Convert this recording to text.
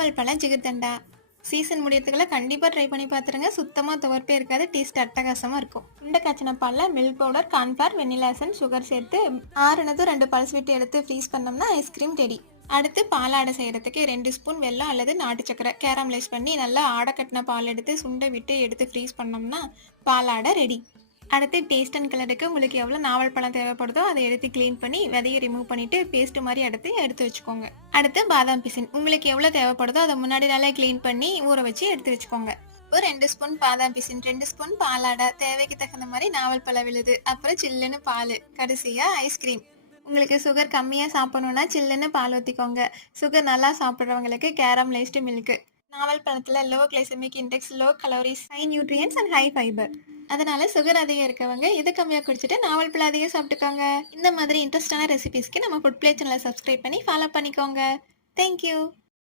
நாவல் பழ ஜிகர்தண்டா. சீசன் முடியறதுக்குள்ள கண்டிப்பா ட்ரை பண்ணி பார்த்துருங்க. சுத்தமா துவர்ப்பே இருக்காது. டேஸ்ட் அட்டகாசமா இருக்கும். சுண்ட காய்ச்சின பால்ல milk powder, cornflour, vanilla essence, sugar சேர்த்து ஆறுனதும் 2 பல்ஸ் விட்டு எடுத்து ஃப்ரீஸ் பண்ணோம்னா ஐஸ்கிரீம் ரெடி. அடுத்து பாலாடை செய்யறதுக்கு 2 ஸ்பூன் வெல்லம் அல்லது நாட்டு சக்கரை கேரமலைஸ் பண்ணி நல்லா ஆடை கட்டின பால் எடுத்து சுண்ட விட்டு எடுத்து ஃப்ரீஸ் பண்ணோம்னா பாலாடை ரெடி. அடுத்து டேஸ்ட் அண்ட் கலருக்கு உங்களுக்கு எவ்வளோ நாவல் பழம் தேவைப்படுதோ அதை எடுத்து க்ளீன் பண்ணி விதையை ரிமூவ் பண்ணிட்டு பேஸ்ட் மாதிரி எடுத்து வச்சுக்கோங்க. அடுத்து பாதாம் பிசின் உங்களுக்கு எவ்வளோ தேவைப்படுதோ அதை முன்னாடி நல்லா க்ளீன் பண்ணி ஊற வச்சு எடுத்து வச்சுக்கோங்க. ஒரு 2 ஸ்பூன் பாதாம் பிசின், 2 ஸ்பூன் பாலாடை, தேவைக்கு தகுந்த மாதிரி நாவல் பழ விழுது, அப்புறம் சில்லுன்னு பால், கடைசியா ஐஸ்கிரீம். உங்களுக்கு சுகர் கம்மியாக சாப்பிடணும்னா சில்லுன்னு பால் ஊற்றிக்கோங்க. சுகர் நல்லா சாப்பிட்றவங்களுக்கு கேரமலைஸ்டு மில்க். நாவல் பழத்தில் low glycaemic index, low calories, high nutrients and high fibre. அதனால சுகர் அதிகம் இருக்கவங்க இது கம்மியாக குடிச்சிட்டு நாவல் பழம் அதிகம் சாப்பிட்டுக்கோங்க. இந்த மாதிரி இன்ட்ரெஸ்டான ரெசிபிஸ்க்கு நம்ம ஃபுட் பிளே சேனலை சப்ஸ்கிரைப் பண்ணி ஃபாலோ பண்ணிக்கோங்க. தேங்க்யூ.